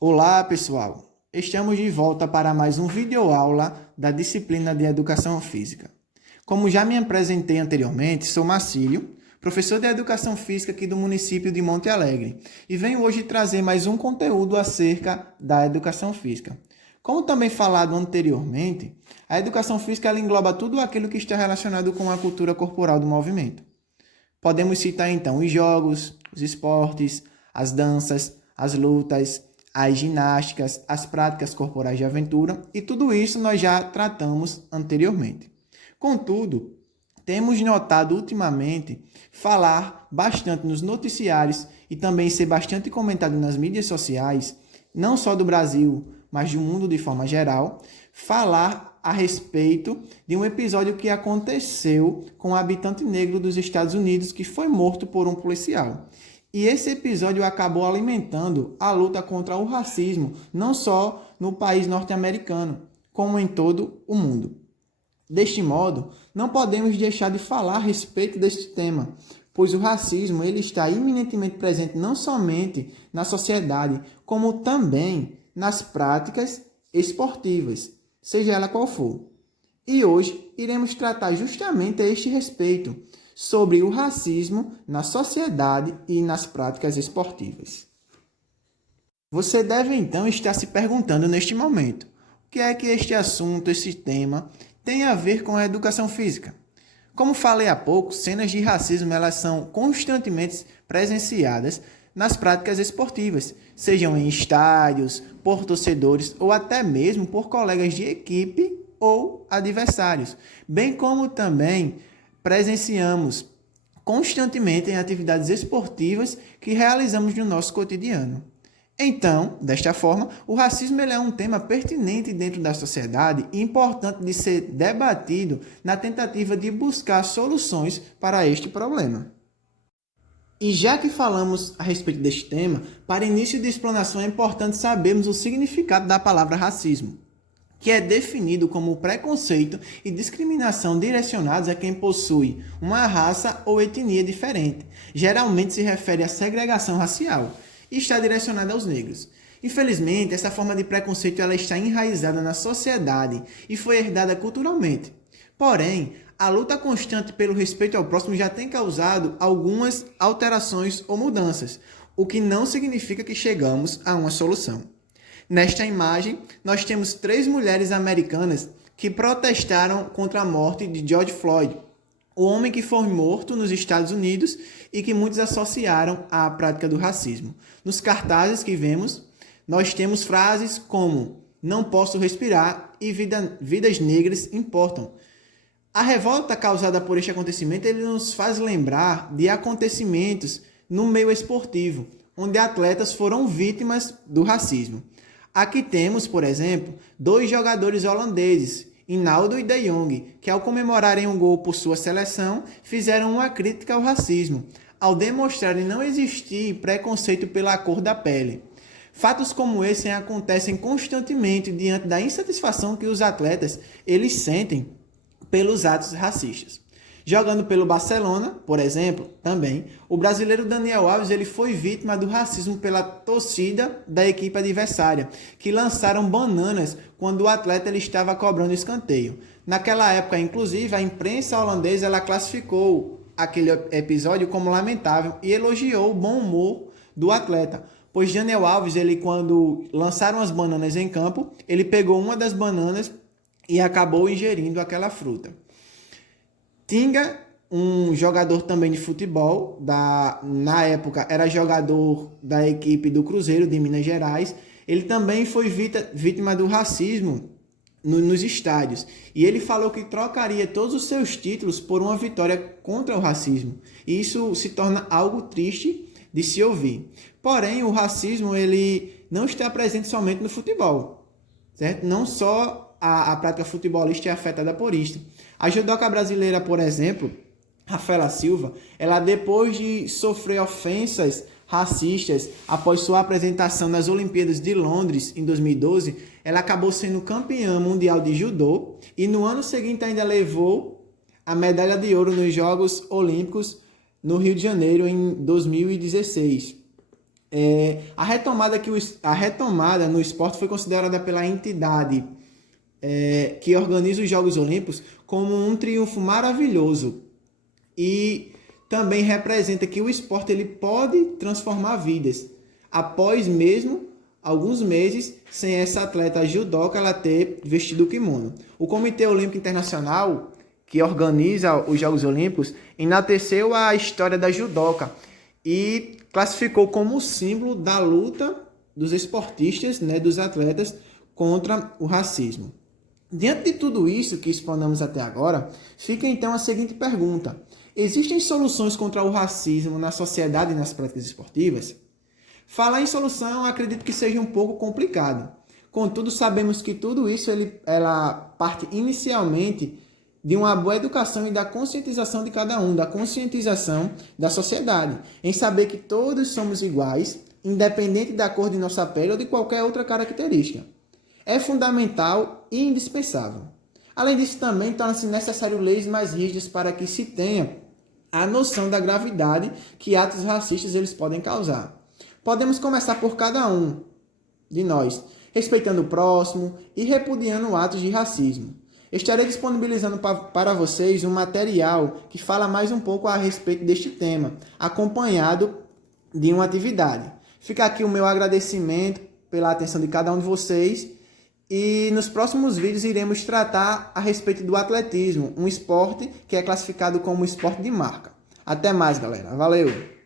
Olá, pessoal! Estamos de volta para mais um videoaula da disciplina de Educação Física. Como já me apresentei anteriormente, sou Marcílio, professor de Educação Física aqui do município de Monte Alegre, e venho hoje trazer mais um conteúdo acerca da Educação Física. Como também falado anteriormente, a Educação Física ela engloba tudo aquilo que está relacionado com a cultura corporal do movimento. Podemos citar então os jogos, os esportes, as danças, as lutas, as ginásticas, as práticas corporais de aventura e tudo isso nós já tratamos anteriormente. Contudo, temos notado ultimamente falar bastante nos noticiários e também ser bastante comentado nas mídias sociais, não só do Brasil, mas do mundo de forma geral, falar a respeito de um episódio que aconteceu com um habitante negro dos Estados Unidos que foi morto por um policial. E esse episódio acabou alimentando a luta contra o racismo, não só no país norte-americano, como em todo o mundo. Deste modo, não podemos deixar de falar a respeito deste tema, pois o racismo ele está iminentemente presente não somente na sociedade, como também nas práticas esportivas, seja ela qual for. E hoje iremos tratar justamente a este respeito, sobre o racismo na sociedade e nas práticas esportivas. Você deve então estar se perguntando neste momento, o que é que este assunto, esse tema, tem a ver com a educação física? Como falei há pouco, cenas de racismo elas são constantemente presenciadas nas práticas esportivas, sejam em estádios, por torcedores ou até mesmo por colegas de equipe ou adversários, bem como também presenciamos constantemente em atividades esportivas que realizamos no nosso cotidiano. Então, desta forma, o racismo ele é um tema pertinente dentro da sociedade e importante de ser debatido na tentativa de buscar soluções para este problema. E já que falamos a respeito deste tema, para início de explanação é importante sabermos o significado da palavra racismo, que é definido como preconceito e discriminação direcionados a quem possui uma raça ou etnia diferente. Geralmente se refere à segregação racial e está direcionada aos negros. Infelizmente, essa forma de preconceito ela está enraizada na sociedade e foi herdada culturalmente. Porém, a luta constante pelo respeito ao próximo já tem causado algumas alterações ou mudanças, o que não significa que chegamos a uma solução. Nesta imagem, nós temos 3 mulheres americanas que protestaram contra a morte de George Floyd, o homem que foi morto nos Estados Unidos e que muitos associaram à prática do racismo. Nos cartazes que vemos, nós temos frases como "não posso respirar" e "vidas negras importam". A revolta causada por este acontecimento ele nos faz lembrar de acontecimentos no meio esportivo, onde atletas foram vítimas do racismo. Aqui temos, por exemplo, 2 jogadores holandeses, Hinaldo e De Jong, que ao comemorarem um gol por sua seleção, fizeram uma crítica ao racismo, ao demonstrarem não existir preconceito pela cor da pele. Fatos como esse acontecem constantemente diante da insatisfação que os atletas eles sentem pelos atos racistas. Jogando pelo Barcelona, por exemplo, também, o brasileiro Daniel Alves ele foi vítima do racismo pela torcida da equipe adversária, que lançaram bananas quando o atleta ele estava cobrando escanteio. Naquela época, inclusive, a imprensa holandesa ela classificou aquele episódio como lamentável e elogiou o bom humor do atleta, pois Daniel Alves, ele, quando lançaram as bananas em campo, ele pegou uma das bananas e acabou ingerindo aquela fruta. Tinga, um jogador também de futebol, na época era jogador da equipe do Cruzeiro de Minas Gerais, ele também foi vítima do racismo nos estádios. E ele falou que trocaria todos os seus títulos por uma vitória contra o racismo. E isso se torna algo triste de se ouvir. Porém, o racismo ele não está presente somente no futebol, certo? Não só a prática futebolística é afetada por isto. A judoca brasileira, por exemplo, Rafaela Silva, ela depois de sofrer ofensas racistas após sua apresentação nas Olimpíadas de Londres em 2012, ela acabou sendo campeã mundial de judô e no ano seguinte ainda levou a medalha de ouro nos Jogos Olímpicos no Rio de Janeiro em 2016. A retomada no esporte foi considerada pela entidade que organiza os Jogos Olímpicos como um triunfo maravilhoso e também representa que o esporte ele pode transformar vidas após mesmo alguns meses sem essa atleta judoca ela ter vestido o kimono. O Comitê Olímpico Internacional, que organiza os Jogos Olímpicos, enalteceu a história da judoca e classificou como símbolo da luta dos esportistas, né, dos atletas, contra o racismo. Diante de tudo isso que exponemos até agora, fica então a seguinte pergunta: existem soluções contra o racismo na sociedade e nas práticas esportivas? Falar em solução acredito que seja um pouco complicado. Contudo, sabemos que tudo isso ela parte inicialmente de uma boa educação e da conscientização de cada um, da conscientização da sociedade, em saber que todos somos iguais, independente da cor de nossa pele ou de qualquer outra característica. É fundamental e indispensável. Além disso, também torna-se necessário leis mais rígidas para que se tenha a noção da gravidade que atos racistas eles podem causar. Podemos começar por cada um de nós, respeitando o próximo e repudiando atos de racismo. Estarei disponibilizando para vocês um material que fala mais um pouco a respeito deste tema, acompanhado de uma atividade. Fica aqui o meu agradecimento pela atenção de cada um de vocês e nos próximos vídeos iremos tratar a respeito do atletismo, um esporte que é classificado como esporte de marca. Até mais, galera. Valeu!